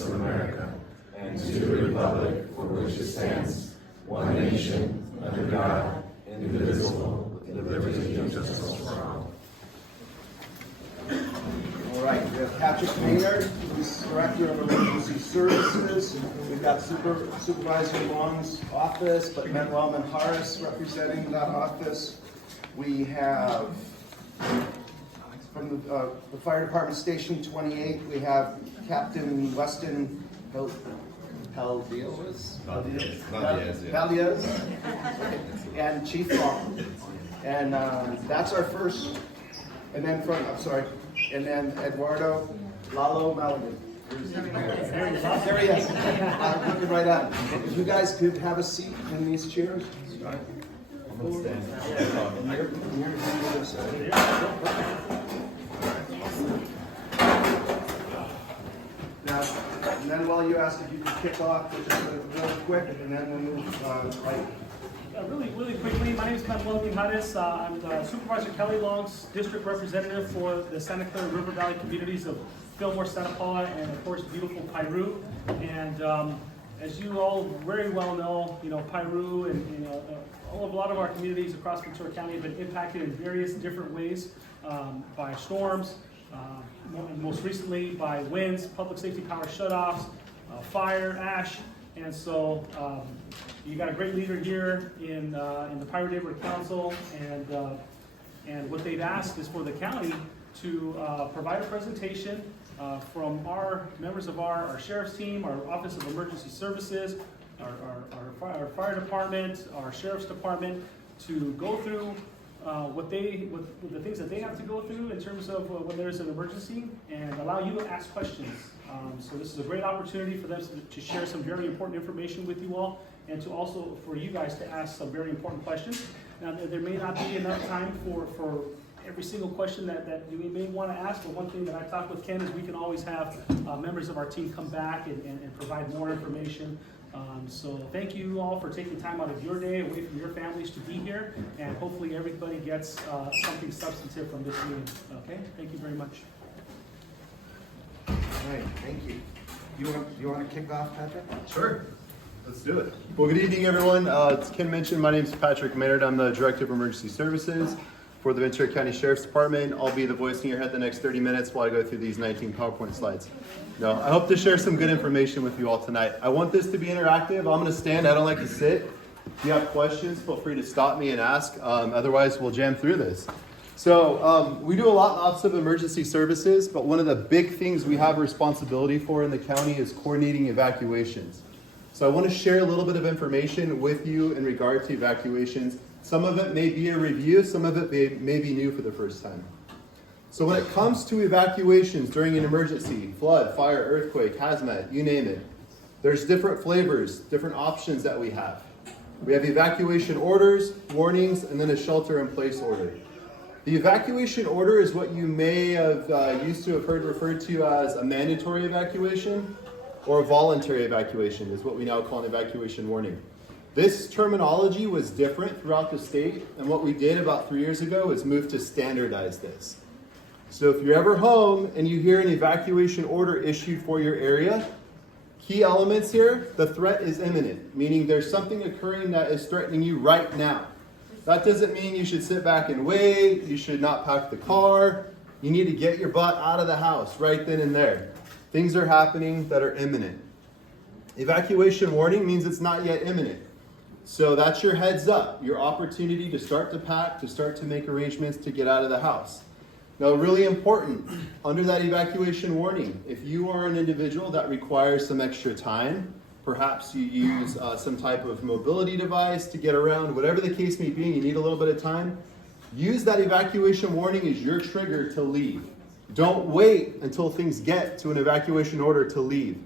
States of America and to the republic for which it stands, one nation, under God, indivisible, with liberty and justice for all. All right, we have Patrick Maynard, who's Director of Emergency Services. We've got Supervisor Long's office, but Manuel Manjares representing that office. We have from the Fire Department Station 28, we have Captain Weston Valdez, and Chief Long. And that's our first, and then and then Eduardo Lalo Maligan. There he is. Looking right at him. If you guys could have a seat in these chairs. Now, and then while you asked if you could kick off with just really quick, and then we'll move right. Really quickly, my name is Manuel Manjares. I'm Supervisor Kelly Long's district representative for the Santa Clara River Valley communities of Fillmore, Santa Paula, and of course beautiful Piru. And as you all very well know, Piru and a lot of our communities across Ventura County have been impacted in various different ways by storms, most recently by winds, public safety power shutoffs, fire, ash. And so you got a great leader here in the Piru Neighborhood Council, and what they've asked is for the county to provide a presentation from our members of our sheriff's team, our Office of Emergency Services, our fire department, our sheriff's department, to go through what the things that they have to go through in terms of when there's an emergency, and allow you to ask questions. So this is a great opportunity for them to share some very important information with you all, and to also for you guys to ask some very important questions. Now, there may not be enough time for every single question that you may want to ask, but one thing that I talked with Ken is we can always have members of our team come back and provide more information. So thank you all for taking time out of your day away from your families to be here, and hopefully everybody gets something substantive from this meeting. Okay, thank you very much. All right, thank you. You want to kick off, Patrick? Sure. Let's do it. Well, good evening, everyone. As Ken mentioned, my name is Patrick Maynard. I'm the Director of Emergency Services for the Ventura County Sheriff's Department. I'll be the voice in your head the next 30 minutes while I go through these 19 PowerPoint slides. Now, I hope to share some good information with you all tonight. I want this to be interactive. I'm going to stand. I don't like to sit. If you have questions, feel free to stop me and ask. Otherwise, we'll jam through this. So we do a lot in the Office of Emergency Services, but one of the big things we have a responsibility for in the county is coordinating evacuations. So I want to share a little bit of information with you in regard to evacuations. Some of it may be a review, some of it may be new for the first time. So when it comes to evacuations during an emergency, flood, fire, earthquake, hazmat, you name it, there's different flavors, different options that we have. We have evacuation orders, warnings, and then a shelter-in-place order. The evacuation order is what you may have used to have heard referred to as a mandatory evacuation, or a voluntary evacuation is what we now call an evacuation warning. This terminology was different throughout the state, and what we did about 3 years ago is move to standardize this. So if you're ever home and you hear an evacuation order issued for your area, key elements here, the threat is imminent, meaning there's something occurring that is threatening you right now. That doesn't mean you should sit back and wait, you should not pack the car, you need to get your butt out of the house right then and there. Things are happening that are imminent. Evacuation warning means it's not yet imminent. So that's your heads up, your opportunity to start to pack, to start to make arrangements to get out of the house. Now, really important, under that evacuation warning, if you are an individual that requires some extra time, perhaps you use some type of mobility device to get around, whatever the case may be, and you need a little bit of time, use that evacuation warning as your trigger to leave. Don't wait until things get to an evacuation order to leave.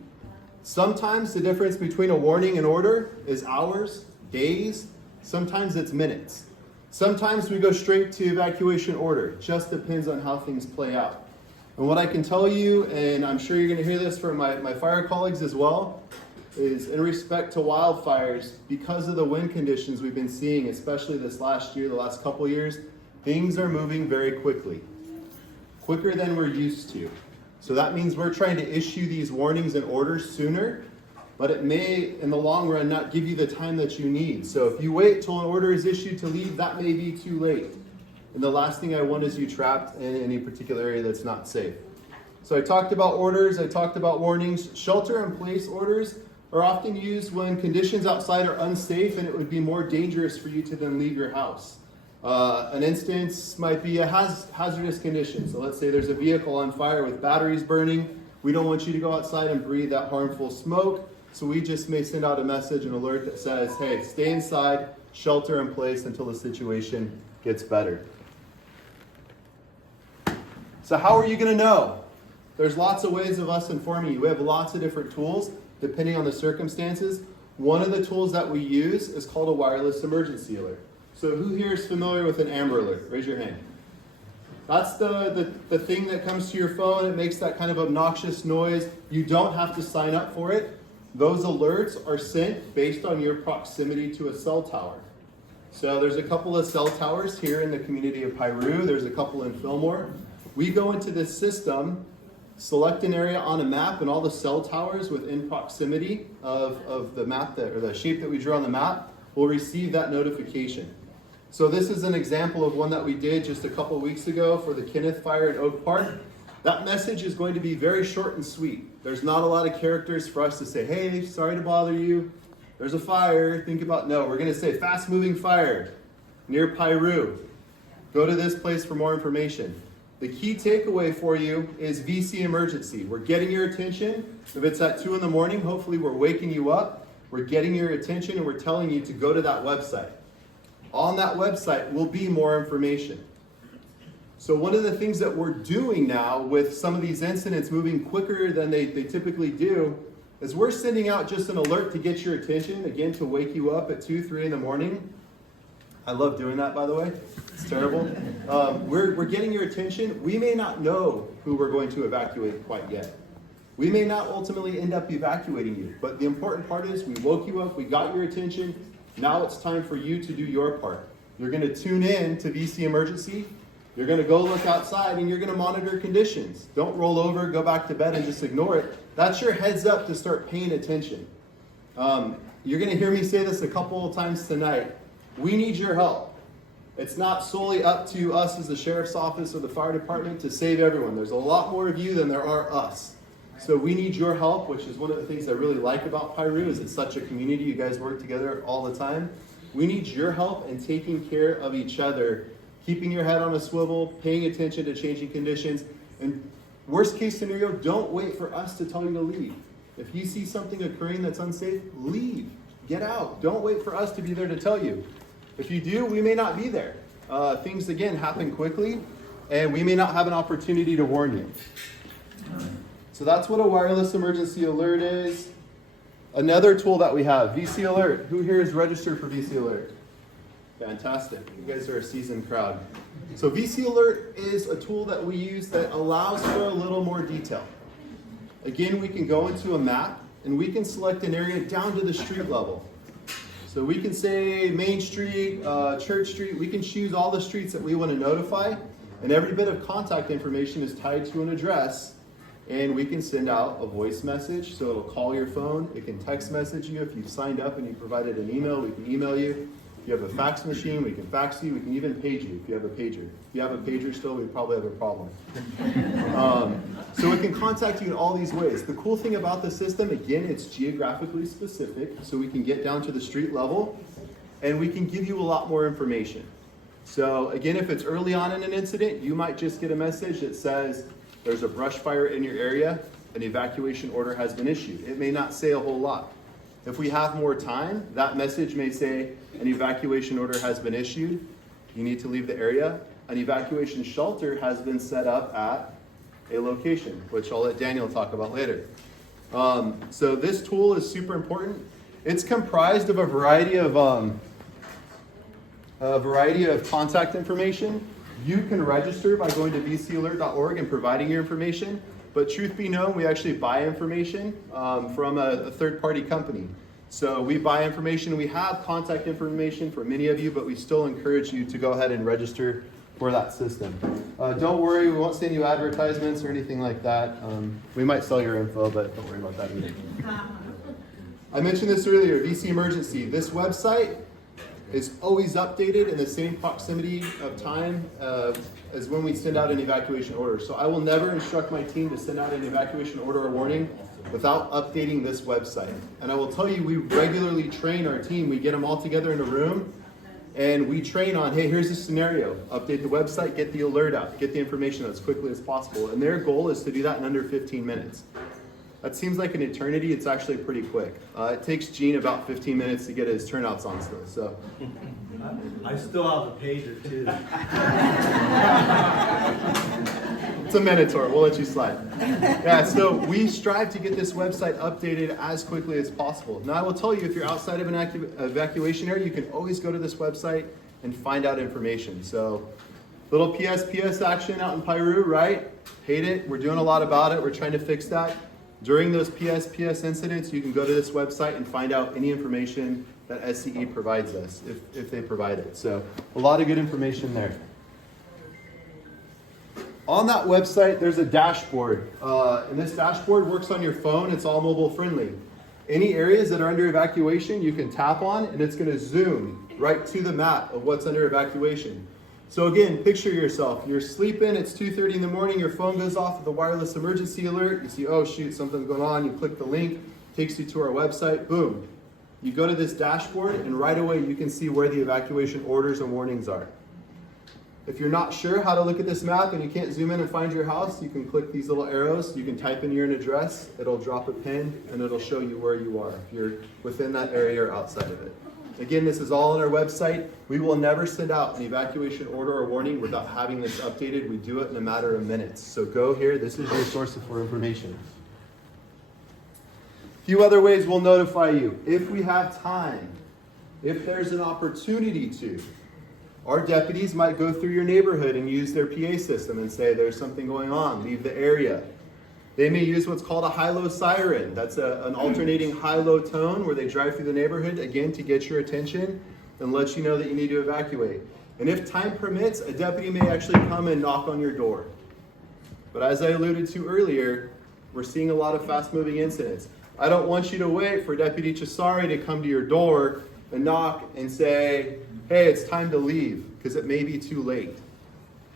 Sometimes the difference between a warning and order is hours, days, sometimes it's minutes. Sometimes we go straight to evacuation order. Just depends on how things play out. And what I can tell you, and I'm sure you're going to hear this from my fire colleagues as well, is in respect to wildfires, because of the wind conditions we've been seeing, especially this last year, the last couple years, things are moving very quickly. Quicker than we're used to. So that means we're trying to issue these warnings and orders sooner, but it may, in the long run, not give you the time that you need. So if you wait till an order is issued to leave, that may be too late. And the last thing I want is you trapped in any particular area that's not safe. So I talked about orders, I talked about warnings. Shelter-in-place orders are often used when conditions outside are unsafe and it would be more dangerous for you to then leave your house. An instance might be a hazardous condition. So let's say there's a vehicle on fire with batteries burning. We don't want you to go outside and breathe that harmful smoke. So we just may send out a message, an alert that says, hey, stay inside, shelter in place until the situation gets better. So how are you going to know? There's lots of ways of us informing you. We have lots of different tools depending on the circumstances. One of the tools that we use is called a wireless emergency alert. So who here is familiar with an Amber Alert? Raise your hand. That's the thing that comes to your phone. It makes that kind of obnoxious noise. You don't have to sign up for it. Those alerts are sent based on your proximity to a cell tower. So there's a couple of cell towers here in the community of Piru. There's a couple in Fillmore. We go into this system, select an area on a map, and all the cell towers within proximity of the map or the shape that we drew on the map will receive that notification. So this is an example of one that we did just a couple weeks ago for the Kenneth Fire in Oak Park. That message is going to be very short and sweet. There's not a lot of characters for us to say, hey, sorry to bother you. There's a fire. No, we're going to say fast moving fire near Piru. Go to this place for more information. The key takeaway for you is VC emergency. We're getting your attention. If it's at 2 in the morning, hopefully we're waking you up. We're getting your attention and we're telling you to go to that website. On that website will be more information. So one of the things that we're doing now with some of these incidents moving quicker than they typically do is we're sending out just an alert to get your attention, again, to wake you up at 2, 3 in the morning. I love doing that, by the way. It's terrible. We're getting your attention. We may not know who we're going to evacuate quite yet. We may not ultimately end up evacuating you, but the important part is we woke you up, we got your attention. Now it's time for you to do your part. You're going to tune in to VC emergency. You're going to go look outside and you're going to monitor conditions. Don't roll over, go back to bed and just ignore it. That's your heads up to start paying attention. You're going to hear me say this a couple of times tonight. We need your help. It's not solely up to us as the sheriff's office or the fire department to save everyone. There's a lot more of you than there are us. So we need your help, which is one of the things I really like about Piru, is it's such a community. You guys work together all the time. We need your help in taking care of each other, keeping your head on a swivel, paying attention to changing conditions. And worst case scenario, don't wait for us to tell you to leave. If you see something occurring that's unsafe, leave. Get out. Don't wait for us to be there to tell you. If you do, we may not be there. Things, again, happen quickly, and we may not have an opportunity to warn you. So that's what a wireless emergency alert is. Another tool that we have, VC Alert. Who here is registered for VC Alert? Fantastic. You guys are a seasoned crowd. So VC Alert is a tool that we use that allows for a little more detail. Again, we can go into a map, and we can select an area down to the street level. So we can say Main Street, Church Street. We can choose all the streets that we want to notify, and every bit of contact information is tied to an address. And we can send out a voice message, so it'll call your phone. It can text message you. If you've signed up and you provided an email, we can email you. If you have a fax machine, we can fax you. We can even page you if you have a pager. If you have a pager still, we probably have a problem. So we can contact you in all these ways. The cool thing about the system, again, it's geographically specific, so we can get down to the street level, and we can give you a lot more information. So again, if it's early on in an incident, you might just get a message that says, there's a brush fire in your area, an evacuation order has been issued. It may not say a whole lot. If we have more time, that message may say an evacuation order has been issued. You need to leave the area. An evacuation shelter has been set up at a location, which I'll let Daniel talk about later. So this tool is super important. It's comprised of a variety of contact information. You can register by going to vcalert.org and providing your information, but truth be known, we actually buy information from a third-party company. So we buy information, we have contact information for many of you, but we still encourage you to go ahead and register for that system. Don't worry, we won't send you advertisements or anything like that. We might sell your info, but don't worry about that either. I mentioned this earlier, VC Emergency. This website is always updated in the same proximity of time as when we send out an evacuation order. So I will never instruct my team to send out an evacuation order or warning without updating this website. And I will tell you, we regularly train our team. We get them all together in a room and we train on, hey, here's the scenario. Update the website, get the alert out, get the information out as quickly as possible. And their goal is to do that in under 15 minutes. That seems like an eternity. It's actually pretty quick. It takes Gene about 15 minutes to get his turnouts on still. So I still have a page or two. it's a Minotaur. We'll let you slide. Yeah, so we strive to get this website updated as quickly as possible. Now, I will tell you, if you're outside of an evacuation area, you can always go to this website and find out information. So little PS action out in Piru, right? Hate it. We're doing a lot about it. We're trying to fix that. During those PS incidents, you can go to this website and find out any information that SCE provides us, if they provide it. So a lot of good information there. On that website, there's a dashboard. And this dashboard works on your phone. It's all mobile friendly. Any areas that are under evacuation, you can tap on and it's going to zoom right to the map of what's under evacuation. So again, picture yourself. You're sleeping, it's 2:30 in the morning, your phone goes off with a wireless emergency alert. You see, oh shoot, something's going on. You click the link, takes you to our website, boom. You go to this dashboard and right away you can see where the evacuation orders and warnings are. If you're not sure how to look at this map and you can't zoom in and find your house, you can click these little arrows. You can type in your address, it'll drop a pin and it'll show you where you are, if you're within that area or outside of it. Again, this is all on our website. We will never send out an evacuation order or warning without having this updated. We do it in a matter of minutes. So go here. This is your source for information. A few other ways we'll notify you. If we have time, if there's an opportunity to, our deputies might go through your neighborhood and use their PA system and say, there's something going on, leave the area. They may use what's called a high-low siren. That's an alternating high-low tone where they drive through the neighborhood, again, to get your attention and let you know that you need to evacuate. And if time permits, a deputy may actually come and knock on your door. But as I alluded to earlier, we're seeing a lot of fast-moving incidents. I don't want you to wait for Deputy Cesare to come to your door and knock and say, hey, it's time to leave, because it may be too late.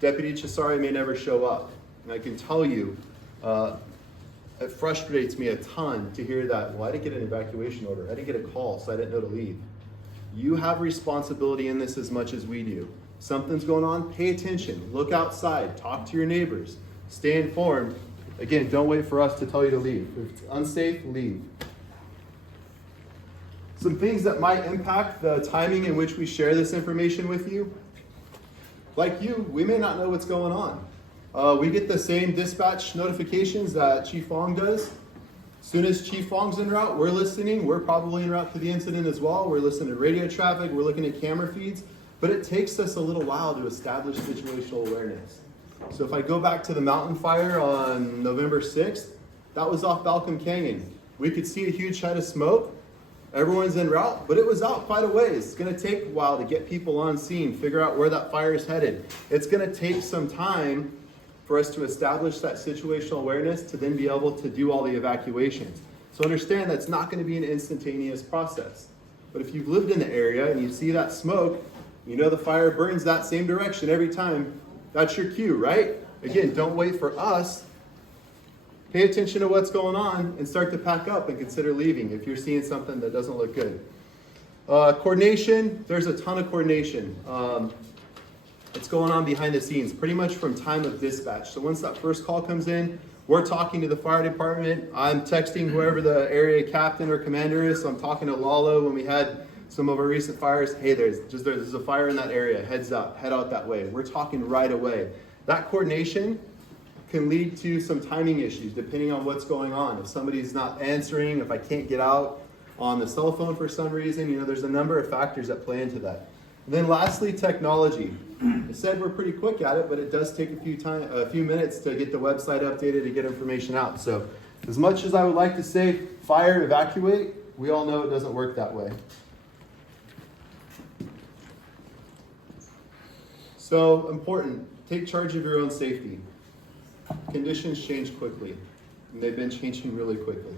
Deputy Cesare may never show up. And I can tell you, it frustrates me a ton to hear that, well, I didn't get an evacuation order. I didn't get a call, so I didn't know to leave. You have responsibility in this as much as we do. Something's going on, pay attention. Look outside. Talk to your neighbors. Stay informed. Again, don't wait for us to tell you to leave. If it's unsafe, leave. Some things that might impact the timing in which we share this information with you. Like you, we may not know what's going on. We get the same dispatch notifications that Chief Fong does. As soon as Chief Fong's en route, we're listening. We're probably en route to the incident as well. We're listening to radio traffic. We're looking at camera feeds. But it takes us a little while to establish situational awareness. So if I go back to the mountain fire on November 6th, that was off Balcom Canyon. We could see a huge head of smoke. Everyone's en route, but it was out quite a ways. It's going to take a while to get people on scene, figure out where that fire is headed. It's going to take some time for us to establish that situational awareness to then be able to do all the evacuations. So understand that's not going to be an instantaneous process. But if you've lived in the area and you see that smoke, you know the fire burns that same direction every time. That's your cue, right? Again, don't wait for us. Pay attention to what's going on and start to pack up and consider leaving if you're seeing something that doesn't look good. Coordination, there's a ton of coordination. It's going on behind the scenes, pretty much from time of dispatch. So once that first call comes in, we're talking to the fire department. I'm texting whoever the area captain or commander is. So I'm talking to Lalo when we had some of our recent fires. Hey, there's a fire in that area. Heads up, head out that way. We're talking right away. That coordination can lead to some timing issues depending on what's going on. If somebody's not answering, if I can't get out on the cell phone for some reason, there's a number of factors that play into that. And then lastly, technology. I said we're pretty quick at it, but it does take a few minutes to get the website updated and get information out. So as much as I would like to say fire, evacuate, we all know it doesn't work that way. So important, take charge of your own safety. Conditions change quickly, and they've been changing really quickly.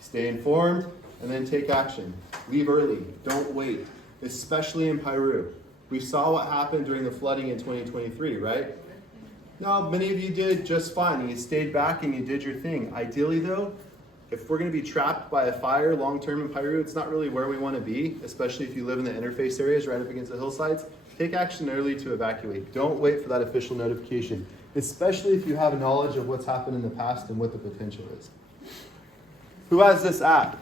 Stay informed, and then take action. Leave early, don't wait, especially in Piru. We saw what happened during the flooding in 2023, right? Now, many of you did just fine, and you stayed back and you did your thing. Ideally though, if we're gonna be trapped by a fire long-term in Piru, it's not really where we wanna be, especially if you live in the interface areas right up against the hillsides. Take action early to evacuate. Don't wait for that official notification, especially if you have knowledge of what's happened in the past and what the potential is. Who has this app?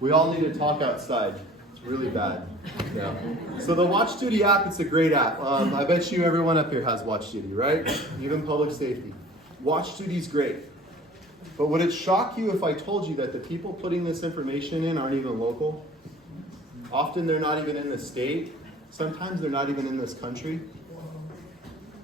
We all need to talk outside. It's really bad. Yeah. So the Watch Duty app, it's a great app. I bet you everyone up here has Watch Duty, right? Even public safety. Watch Duty's great. But would it shock you if I told you that the people putting this information in aren't even local? Often they're not even in the state. Sometimes they're not even in this country.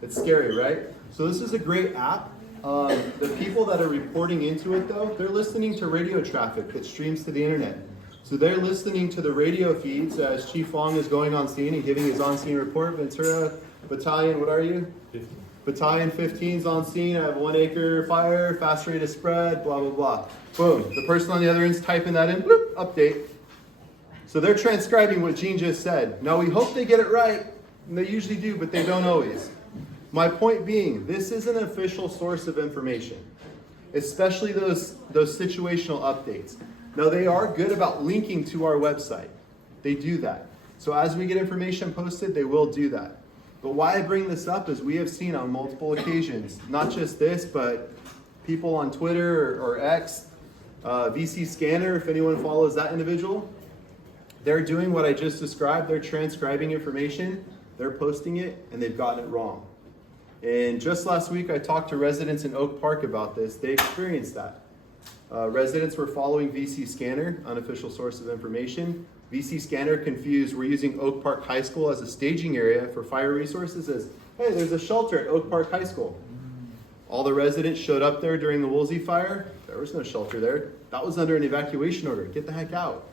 It's scary, right? So this is a great app. The people that are reporting into it though, they're listening to radio traffic that streams to the internet. So they're listening to the radio feeds as Chief Long is going on scene and giving his on-scene report. Ventura Battalion, what are you? 15. Battalion 15's on scene. I have 1 acre fire, fast rate of spread, blah, blah, blah. Boom. The person on the other end's typing that in, bloop, update. So they're transcribing what Gene just said. Now we hope they get it right, and they usually do, but they don't always. My point being, this is an official source of information, especially those situational updates. Now they are good about linking to our website. They do that. So as we get information posted, they will do that. But why I bring this up is we have seen on multiple occasions, not just this, but people on Twitter or X, VC Scanner, if anyone follows that individual, they're doing what I just described. They're transcribing information, they're posting it, and they've gotten it wrong. And just last week, I talked to residents in Oak Park about this. They experienced that. Residents were following VC Scanner, unofficial source of information. VC Scanner confused, we're using Oak Park High School as a staging area for fire resources as, hey, there's a shelter at Oak Park High School. All the residents showed up there during the Woolsey fire. There was no shelter there. That was under an evacuation order. Get the heck out.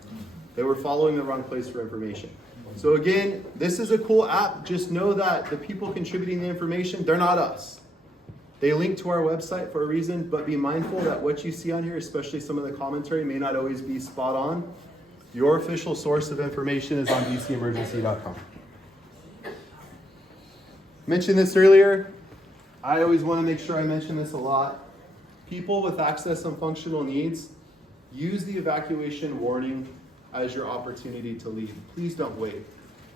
They were following the wrong place for information. So again, this is a cool app. Just know that the people contributing the information, they're not us. They link to our website for a reason, but be mindful that what you see on here, especially some of the commentary, may not always be spot on. Your official source of information is on dcemergency.com. Mentioned this earlier. I always want to make sure I mention this a lot. People with access and functional needs, use the evacuation warning as your opportunity to leave. Please don't wait.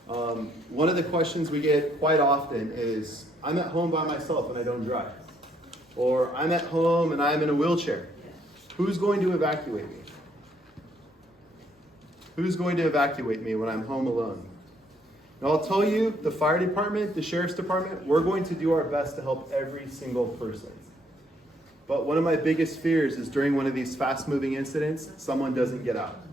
One of the questions we get quite often is, I'm at home by myself and I don't drive. Or I'm at home and I'm in a wheelchair. Who's going to evacuate me? Who's going to evacuate me when I'm home alone? And I'll tell you, the fire department, the sheriff's department, we're going to do our best to help every single person. But one of my biggest fears is during one of these fast-moving incidents, someone doesn't get out.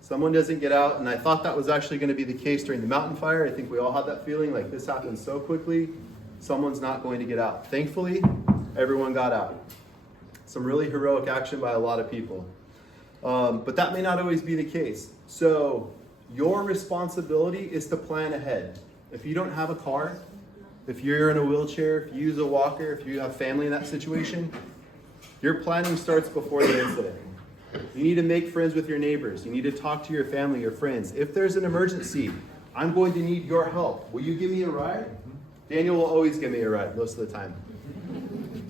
Someone doesn't get out, and I thought that was actually going to be the case during the mountain fire. I think we all had that feeling, like this happened so quickly, someone's not going to get out. Thankfully, everyone got out. Some really heroic action by a lot of people. But that may not always be the case. So your responsibility is to plan ahead. If you don't have a car, if you're in a wheelchair, if you use a walker, if you have family in that situation, your planning starts before the incident. You need to make friends with your neighbors. You need to talk to your family, your friends. If there's an emergency, I'm going to need your help. Will you give me a ride? Daniel will always give me a ride most of the time.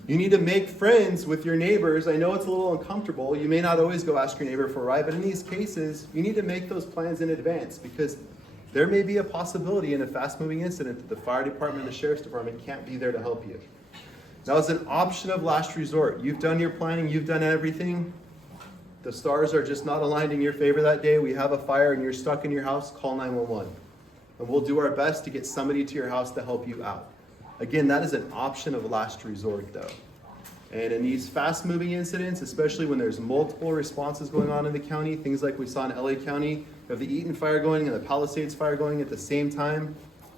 You need to make friends with your neighbors. I know it's a little uncomfortable. You may not always go ask your neighbor for a ride, but in these cases, you need to make those plans in advance because there may be a possibility in a fast-moving incident that the fire department and the sheriff's department can't be there to help you. Now, as an option of last resort, you've done your planning, you've done everything. The stars are just not aligned in your favor that day. We have a fire and you're stuck in your house, call 911. And we'll do our best to get somebody to your house to help you out. Again, that is an option of last resort though. And in these fast-moving incidents, especially when there's multiple responses going on in the county, things like we saw in LA County, you have the Eaton fire going and the Palisades fire going at the same time,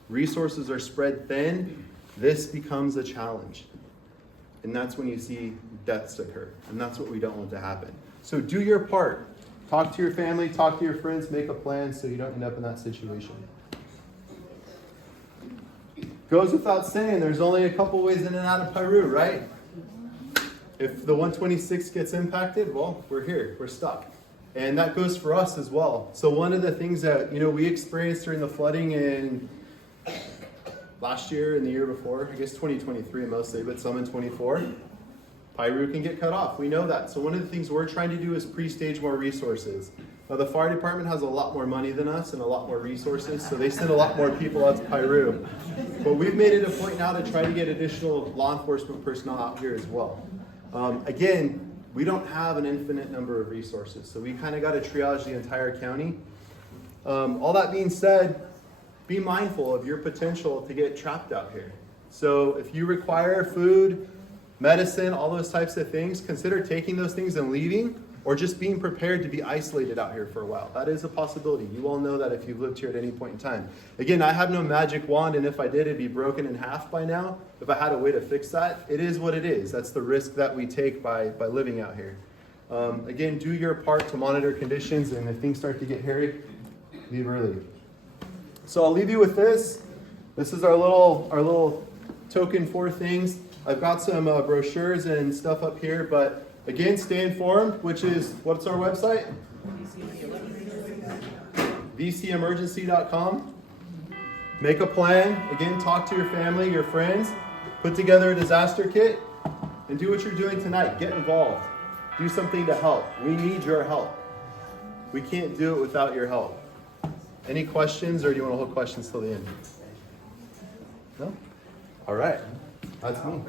resources are spread thin, this becomes a challenge. And that's when you see deaths occur. And that's what we don't want to happen. So do your part. Talk to your family, talk to your friends, make a plan so you don't end up in that situation. Goes without saying, there's only a couple ways in and out of Piru, right? If the 126 gets impacted, well, we're here, we're stuck. And that goes for us as well. So one of the things that, we experienced during the flooding in last year and the year before, I guess 2023 mostly, but some in 24, Piru can get cut off. We know that. So one of the things we're trying to do is pre-stage more resources. Now the fire department has a lot more money than us and a lot more resources, so they send a lot more people out to Piru. But we've made it a point now to try to get additional law enforcement personnel out here as well. Again, we don't have an infinite number of resources, so we kind of got to triage the entire county. All that being said, be mindful of your potential to get trapped out here. So if you require food, medicine, all those types of things, consider taking those things and leaving, or just being prepared to be isolated out here for a while. That is a possibility. You all know that if you've lived here at any point in time. Again, I have no magic wand, and if I did, it'd be broken in half by now. If I had a way to fix that, it is what it is. That's the risk that we take by living out here. Again, do your part to monitor conditions, and if things start to get hairy, leave early. So I'll leave you with this. This is our little token for things. I've got some brochures and stuff up here, but again, stay informed, which is, what's our website? vcemergency.com. Make a plan. Again, talk to your family, your friends. Put together a disaster kit and do what you're doing tonight. Get involved. Do something to help. We need your help. We can't do it without your help. Any questions, or do you want to hold questions till the end? No? All right. That's me.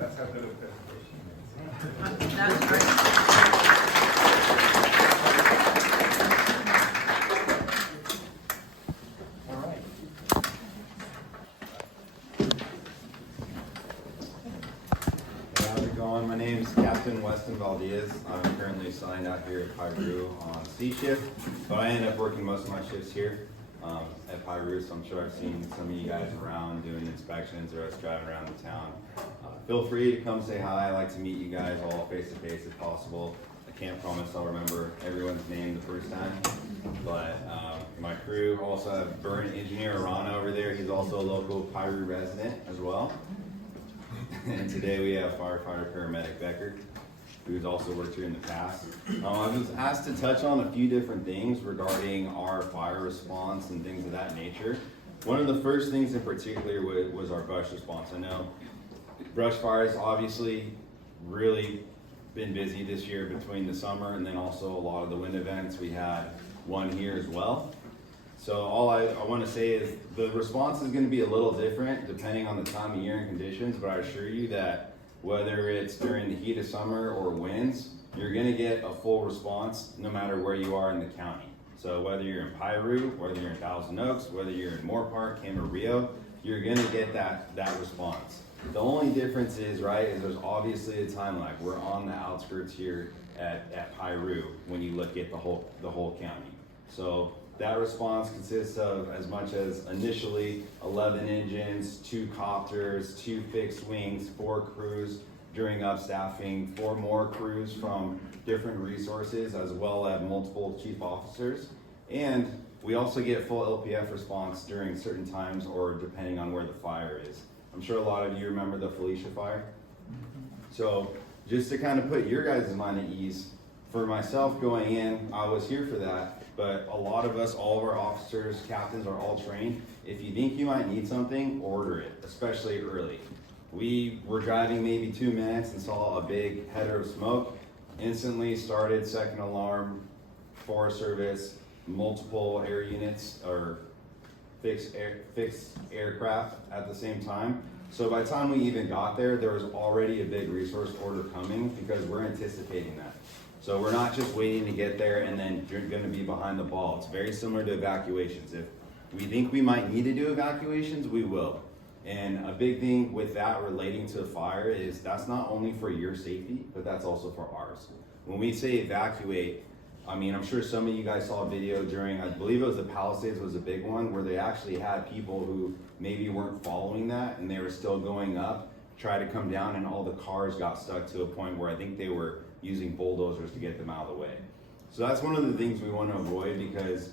How's it going? My name is Captain Weston Valdez. I'm currently assigned out here at Piru on C shift, but I end up working most of my shifts here at Piru, so I'm sure I've seen some of you guys around doing inspections or us driving around the town. Feel free to come say hi. I like to meet you guys all face to face if possible. I can't promise I'll remember everyone's name the first time, but my crew also have burn engineer Rana over there. He's also a local Piru resident as well. And today we have firefighter paramedic Becker, who's also worked here in the past. I was asked to touch on a few different things regarding our fire response and things of that nature. One of the first things in particular was our brush response. I know brush fires obviously really been busy this year between the summer and then also a lot of the wind events. We had one here as well. So all I want to say is the response is going to be a little different depending on the time of year and conditions, but I assure you that whether it's during the heat of summer or winds, you're going to get a full response no matter where you are in the county. So whether you're in Piru, whether you're in Thousand Oaks, whether you're in Moore Park, Camarillo, you're going to get that response. The only difference is, right, is there's obviously a time lag. We're on the outskirts here at Piru when you look at the whole county. So that response consists of as much as initially 11 engines, 2 copters, 2 fixed wings, 4 crews during upstaffing, 4 more crews from different resources, as well as multiple chief officers. And we also get full LPF response during certain times or depending on where the fire is. I'm sure a lot of you remember the Felicia fire. So just to kind of put your guys' mind at ease, for myself going in, I was here for that, but a lot of us, all of our officers, captains are all trained. If you think you might need something, order it, especially early. We were driving maybe 2 minutes and saw a big header of smoke, instantly started second alarm, Forest Service, multiple air units or fixed aircraft at the same time. So by the time we even got there, there was already a big resource order coming because we're anticipating that. So we're not just waiting to get there and then you're going to be behind the ball. It's very similar to evacuations. If we think we might need to do evacuations, we will. And a big thing with that relating to fire is that's not only for your safety, but that's also for ours. When we say evacuate, I mean, I'm sure some of you guys saw a video during, I believe it was the Palisades was a big one, where they actually had people who maybe weren't following that and they were still going up, try to come down, and all the cars got stuck to a point where I think they were using bulldozers to get them out of the way. So that's one of the things we want to avoid, because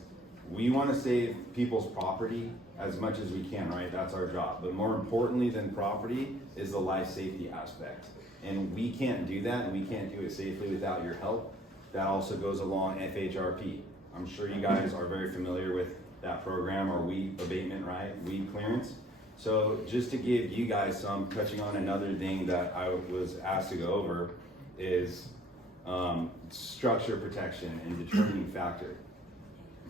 we want to save people's property as much as we can, right? That's our job. But more importantly than property is the life safety aspect. And we can't do that, and we can't do it safely without your help. That also goes along FHRP. I'm sure you guys are very familiar with that program, or weed abatement, right? Weed clearance. So just to give you guys some, touching on another thing that I was asked to go over is structure protection and determining factor.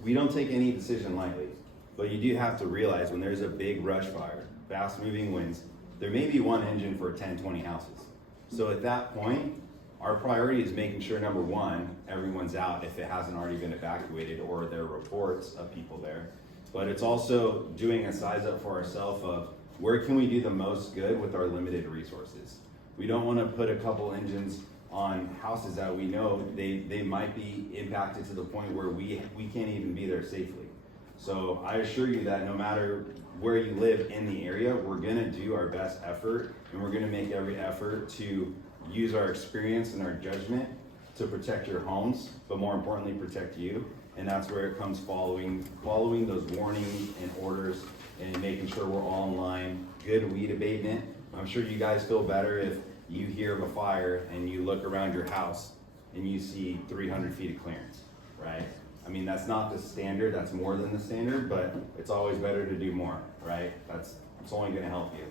We don't take any decision lightly, but you do have to realize when there's a big brush fire, fast moving winds, there may be one engine for 10, 20 houses. So at that point, our priority is making sure, number one, everyone's out if it hasn't already been evacuated or there are reports of people there. But it's also doing a size up for ourselves of where can we do the most good with our limited resources. We don't want to put a couple engines on houses that we know they might be impacted to the point where we can't even be there safely. So I assure you that no matter where you live in the area, we're gonna do our best effort, and we're gonna make every effort to use our experience and our judgment to protect your homes, but more importantly, protect you. And that's where it comes following those warnings and orders and making sure we're all in line. Good weed abatement. I'm sure you guys feel better if you hear of a fire and you look around your house and you see 300 feet of clearance, right? I mean, that's not the standard, that's more than the standard, but it's always better to do more, right? It's only gonna help you.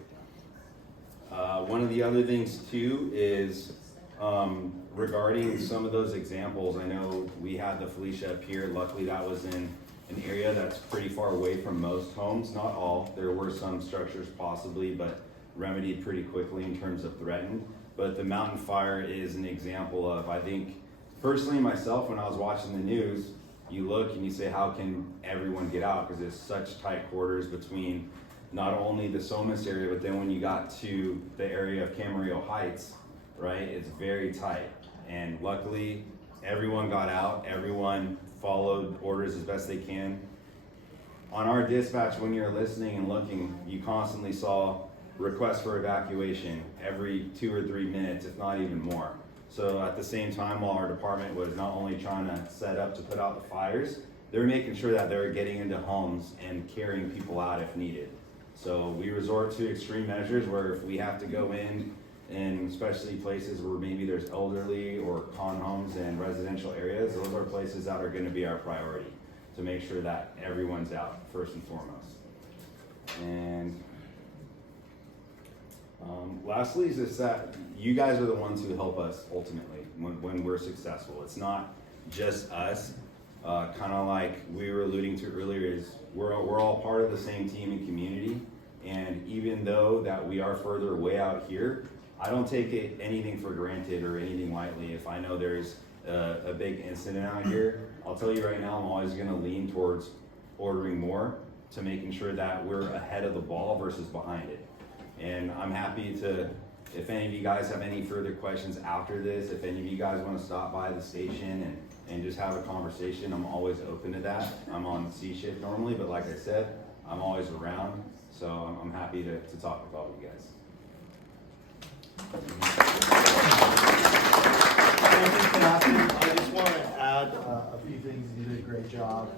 One of the other things too is regarding some of those examples. I know we had the Felicia up here. Luckily that was in an area that's pretty far away from most homes, not all. There were some structures possibly, but remedied pretty quickly in terms of threatened. But the mountain fire is an example of, I think, personally myself, when I was watching the news, you look and you say, how can everyone get out? Because there's such tight quarters between not only the Somas area, but then when you got to the area of Camarillo Heights, right, it's very tight. And luckily, everyone got out, everyone followed orders as best they can. On our dispatch, when you're listening and looking, you constantly saw requests for evacuation every 2 or 3 minutes, if not even more. So at the same time, while our department was not only trying to set up to put out the fires, they were making sure that they were getting into homes and carrying people out if needed. So we resort to extreme measures where if we have to go in especially places where maybe there's elderly or con homes and residential areas, those are places that are going to be our priority to make sure that everyone's out first and foremost. And lastly is just that you guys are the ones who help us ultimately when we're successful. It's not just us. Kind of like we were alluding to earlier, is we're all part of the same team and community. And even though that we are further away out here, I don't take anything for granted or anything lightly. If I know there's a big incident out here, I'll tell you right now, I'm always going to lean towards ordering more to making sure that we're ahead of the ball versus behind it. And I'm happy to, if any of you guys have any further questions after this, if any of you guys want to stop by the station and just have a conversation, I'm always open to that. I'm on C shift normally, but like I said, I'm always around. So I'm happy to talk with all of you guys. Thank you, Captain. I just want to add a few things. You did a great job.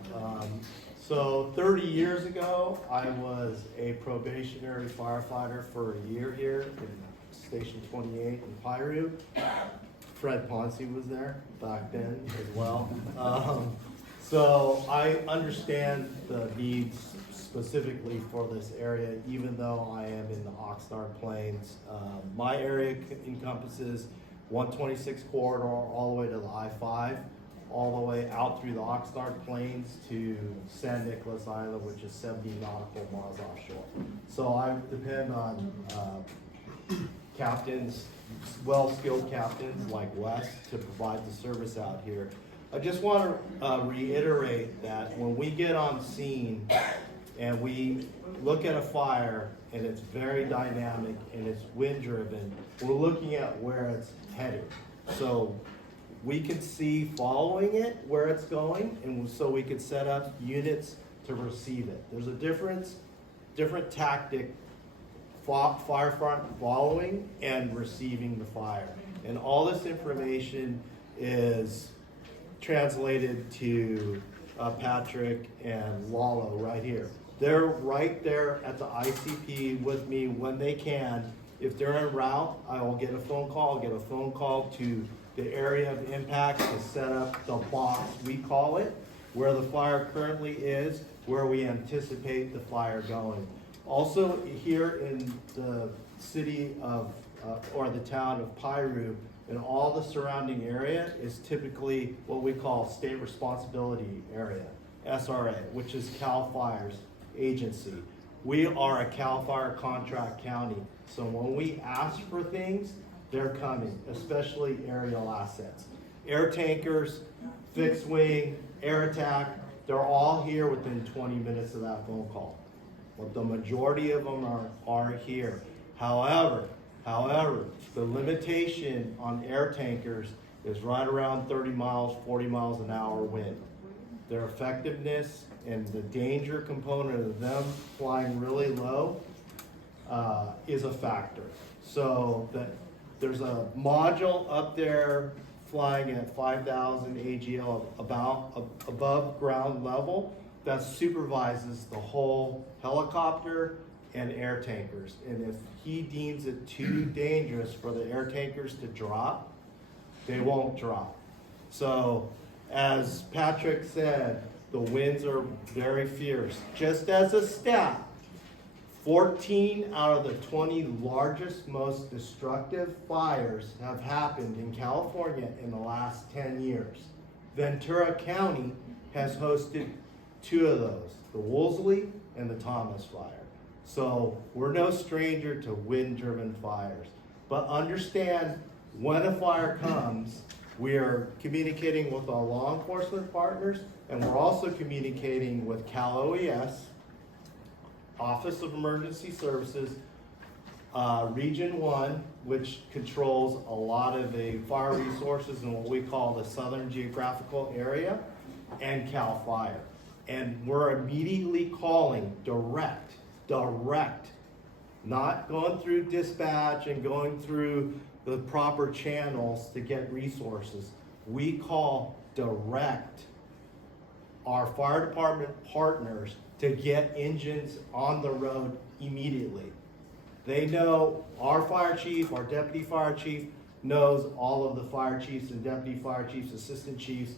So 30 years ago, I was a probationary firefighter for a year here in Station 28 in Piru. Fred Ponce was there back then as well. So I understand the needs specifically for this area, even though I am in the Oxnard Plains. My area encompasses 126 corridor all the way to the I-5, all the way out through the Oxnard Plains to San Nicolas Island, which is 70 nautical miles offshore. So I depend on captains, well-skilled captains like Wes to provide the service out here. I just want to reiterate that when we get on scene and we look at a fire and it's very dynamic and it's wind driven, we're looking at where it's headed. So we can see following it where it's going, and so we could set up units to receive it. There's a different tactic, firefighter following and receiving the fire. And all this information is translated to Patrick and Lalo right here. They're right there at the ICP with me when they can. If they're en route, I will get a phone call. I'll get a phone call to the area of impact to set up the box, we call it, where the fire currently is, where we anticipate the fire going. Also here in the city of, or the town of Piru, and all the surrounding area is typically what we call state responsibility area, SRA, which is CAL FIRE's agency. We are a CAL FIRE contract county, so when we ask for things, they're coming, especially aerial assets. Air tankers, fixed wing, air attack, they're all here within 20 minutes of that phone call. But the majority of them are here. However, the limitation on air tankers is right around 30 miles, 40 miles an hour wind. Their effectiveness and the danger component of them flying really low is a factor. So there's a module up there flying at 5,000 AGL above ground level that supervises the whole helicopter and air tankers. And if he deems it too dangerous for the air tankers to drop, they won't drop. So as Patrick said, the winds are very fierce. Just as a stat, 14 out of the 20 largest, most destructive fires have happened in California in the last 10 years. Ventura County has hosted 2 of those, the Wolseley and the Thomas fire. So we're no stranger to wind-driven fires. But understand, when a fire comes, we are communicating with our law enforcement partners, and we're also communicating with Cal OES, Office of Emergency Services, Region 1, which controls a lot of the fire resources in what we call the Southern Geographical Area, and Cal Fire. And we're immediately calling direct, not going through dispatch and going through the proper channels to get resources. We call direct our fire department partners to get engines on the road immediately. They know our fire chief, our deputy fire chief knows all of the fire chiefs and deputy fire chiefs, assistant chiefs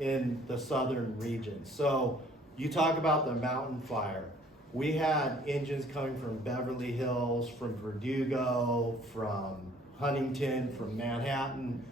in the southern region. So you talk about the mountain fire. We had engines coming from Beverly Hills, from Verdugo, from Huntington, from Manhattan,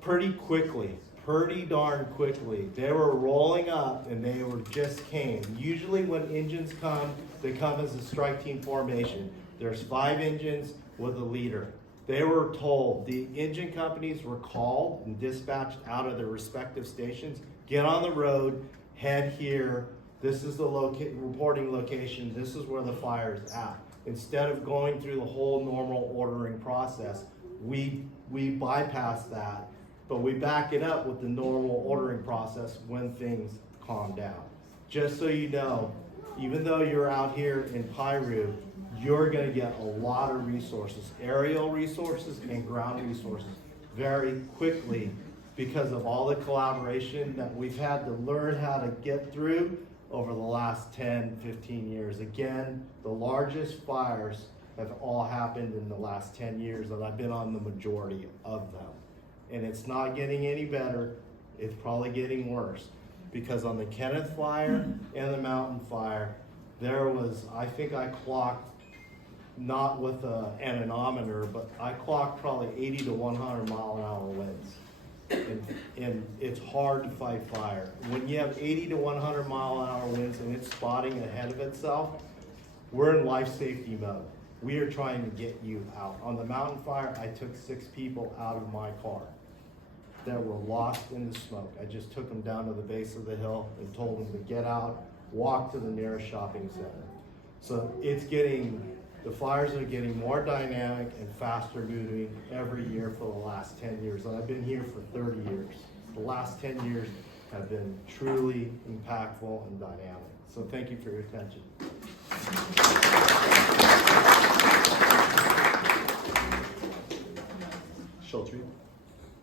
pretty darn quickly. They were rolling up and they just came. Usually when engines come, they come as a strike team formation. There's 5 engines with a leader. They were told, the engine companies were called and dispatched out of their respective stations, get on the road, head here, this is the reporting location, this is where the fire's at. Instead of going through the whole normal ordering process, we bypass that, but we back it up with the normal ordering process when things calm down. Just so you know, even though you're out here in Piru, you're gonna get a lot of resources, aerial resources and ground resources, very quickly because of all the collaboration that we've had to learn how to get through over the last 10, 15 years. Again, the largest fires have all happened in the last 10 years, and I've been on the majority of them. And it's not getting any better, it's probably getting worse. Because on the Kenneth fire and the mountain fire, there was, I think I clocked, not with an anemometer, but I clocked probably 80 to 100 mile an hour winds. And it's hard to fight fire. When you have 80 to 100 mile an hour winds and it's spotting ahead of itself, we're in life safety mode. We are trying to get you out. On the mountain fire, I took 6 people out of my car that were lost in the smoke. I just took them down to the base of the hill and told them to get out, walk to the nearest shopping center. So the fires are getting more dynamic and faster moving every year for the last 10 years. And I've been here for 30 years. The last 10 years have been truly impactful and dynamic. So thank you for your attention. Schultz.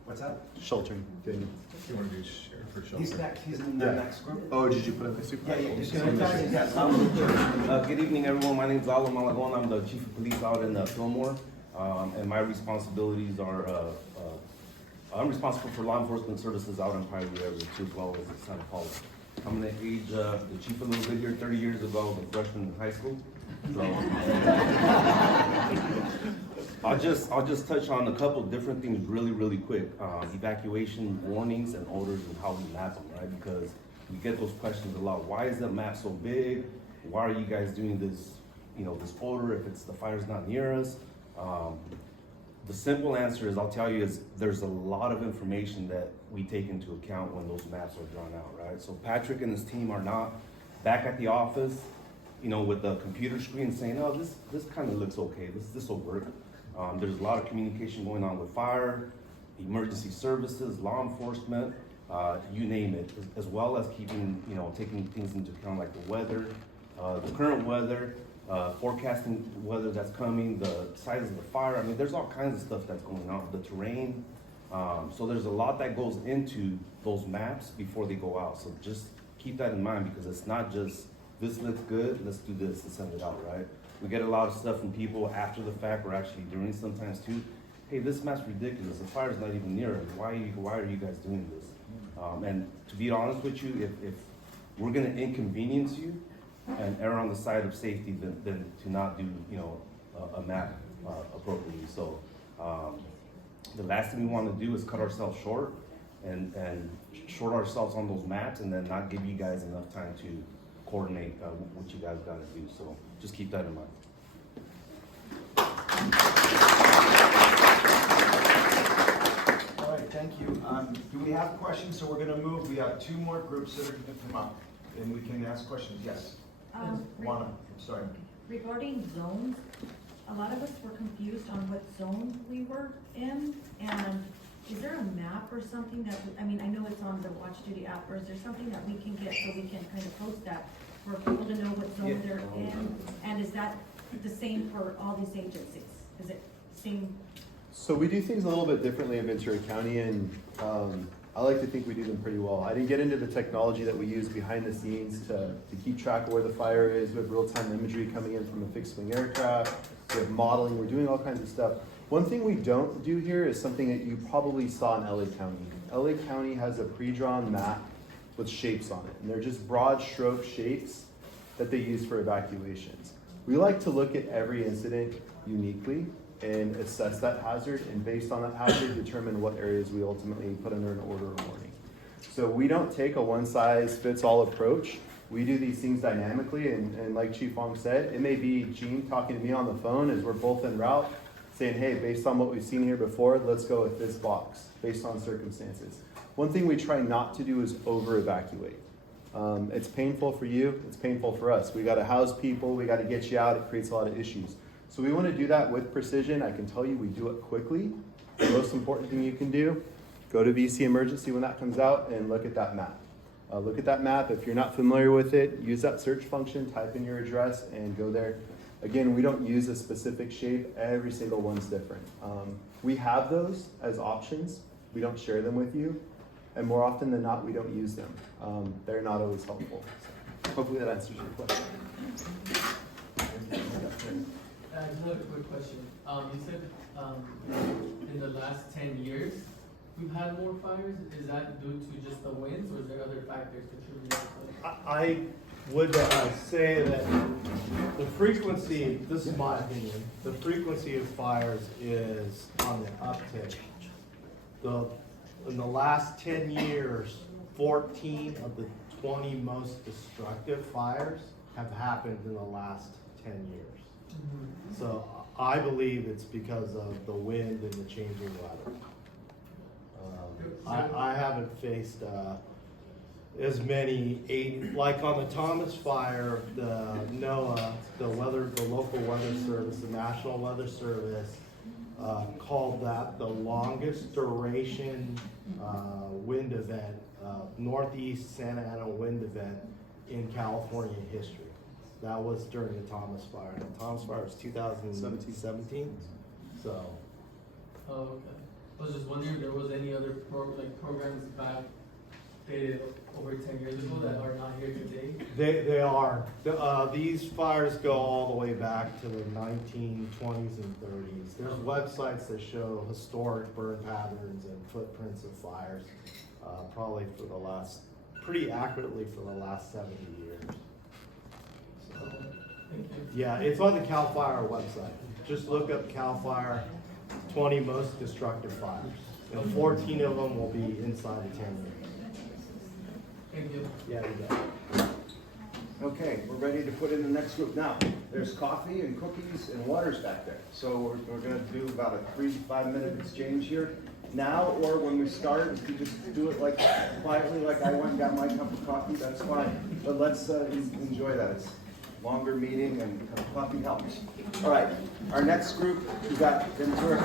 What's that? Sheltering. Good. You want to do share for shelter? He's next, he's in the Yeah. next group. Oh, did you put up the super? Good evening, everyone. My name is Alo Malagon. I'm the chief of police out in Fillmore, and my responsibilities are I'm responsible for law enforcement services out in Piru area too, as well as in Santa Paula. I'm gonna age the chief a little bit here. 30 years ago, I was a freshman in high school. So I'll just touch on a couple different things really quick. Evacuation warnings and orders and how we map them, right? Because we get those questions a lot. Why is the map so big? Why are you guys doing this, this order if it's the fire's not near us? The simple answer is, I'll tell you, is there's a lot of information that we take into account when those maps are drawn out, right? So Patrick and his team are not back at the office, with the computer screen saying, oh, this kind of looks okay, this will work. There's a lot of communication going on with fire, emergency services, law enforcement, you name it, as well as keeping, taking things into account like the weather, the current weather, forecasting weather that's coming, the size of the fire. I mean, there's all kinds of stuff that's going on, the terrain. So there's a lot that goes into those maps before they go out. So just keep that in mind, because it's not just, this looks good, let's do this and send it out, right? We get a lot of stuff from people after the fact, or actually during sometimes too. Hey, this map's ridiculous, the fire's not even near us. Why are you guys doing this? And to be honest with you, if we're gonna inconvenience you and err on the side of safety, than to not do, a map appropriately. So the last thing we wanna do is cut ourselves short and short ourselves on those maps, and then not give you guys enough time to coordinate what you guys gotta do. So just keep that in mind. All right, thank you. Do we have questions? So we're gonna move, we have two more groups that are gonna come up, and we can ask questions. Yes? Juana, sorry. Regarding zones, a lot of us were confused on what zone we were in, and is there a map or something that, I know it's on the Watch Duty app, or is there something that we can get so we can kind of post that for people to know what zone they're in? And is that the same for all these agencies? Is it same? So we do things a little bit differently in Ventura County, and I like to think we do them pretty well. I didn't get into the technology that we use behind the scenes to keep track of where the fire is. We have real-time imagery coming in from a fixed-wing aircraft. We have modeling. We're doing all kinds of stuff. One thing we don't do here is something that you probably saw in LA County. LA County has a pre-drawn map with shapes on it, and they're just broad stroke shapes that they use for evacuations. We like to look at every incident uniquely and assess that hazard, and based on that hazard, determine what areas we ultimately put under an order of warning. So we don't take a one-size-fits-all approach. We do these things dynamically, and like Chief Wong said, it may be Gene talking to me on the phone as we're both en route, saying, hey, based on what we've seen here before, let's go with this box, based on circumstances. One thing we try not to do is over-evacuate. It's painful for you, it's painful for us. We gotta house people, we gotta get you out, it creates a lot of issues. So we wanna do that with precision. I can tell you we do it quickly. The most important thing you can do, go to VC Emergency when that comes out and look at that map. Look at that map. If you're not familiar with it, use that search function, type in your address, and go there. Again, we don't use a specific shape. Every single one's different. We have those as options. We don't share them with you. And more often than not, we don't use them. They're not always helpful. So hopefully that answers your question. Just another quick question. You said in the last 10 years, we've had more fires. Is that due to just the winds, or is there other factors contributing to it? I would say that the frequency, this is my opinion, the frequency of fires is on the uptick. In the last 10 years, 14 of the 20 most destructive fires have happened in the last 10 years. So I believe it's because of the wind and the changing weather. I haven't faced as many, like on the Thomas fire, the NOAA, the local weather service, the National Weather Service, called that the longest duration wind event, Northeast Santa Ana wind event in California history. That was during the Thomas fire. And the Thomas fire was 2017. So. Oh, okay. I was just wondering if there was any other programs back dated over 10 years ago that are not here today. They are. These fires go all the way back to the 1920s and 30s. There's websites that show historic burn patterns and footprints of fires, probably for the last, pretty accurately for the last 70 years. So, Thank you. yeah, it's on the CAL FIRE website. Just look up CAL FIRE 20 most destructive fires. And 14 of them will be inside of 10 years. Thank you. Yeah, you bet. Okay, we're ready to put in the next group. Now, there's coffee and cookies and waters back there. So we're gonna do about a 3 to 5 minute exchange here. Now, or when we start, if you just do it like quietly, like I went and got my cup of coffee, that's fine. But let's enjoy that. It's a longer meeting and coffee helps. All right, our next group, we got Ventura